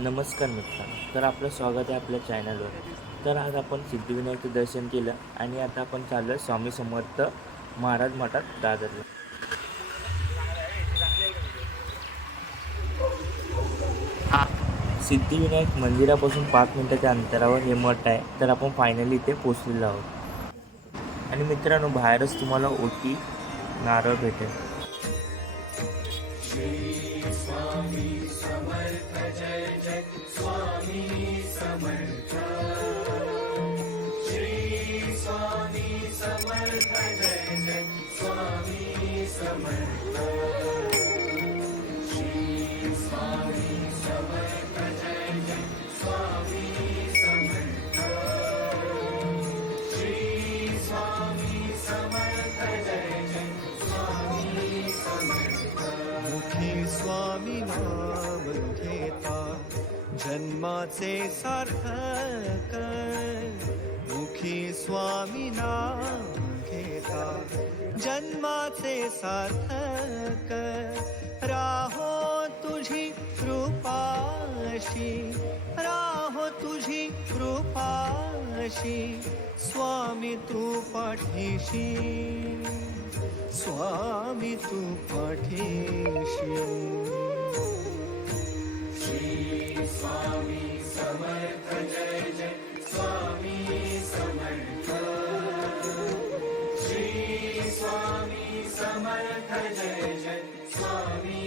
नमस्कार मित्रांनो. तर आपलं स्वागत आहे आपल्या चॅनलवर तर आज आपण सिद्धिविनायकचं दर्शन केलं आणि आता आपण चाललो आहे स्वामी समर्थ महाराज मठात दादरला. सिद्धिविनायक मंदिरापासून पाच मिनिटाच्या अंतरावर हे मठ आहे. तर आपण फायनली इथे पोचलेलो आहोत. आणि मित्रांनो बाहेरच तुम्हाला ओटी नारळ भेटेल. स्वामी नाम घेता जन्माचे सार्थक. मुखी स्वामी नाम घेता जन्माचे सार्थक. राहो अशी राहो तुझी कृपा अशी स्वामी तू पाठीशी. स्वामी तू पाठीशी. श्री स्वामी समर्थ जय जय स्वामी समर्थ श्री स्वामी समर्थ जय जय. स्वामी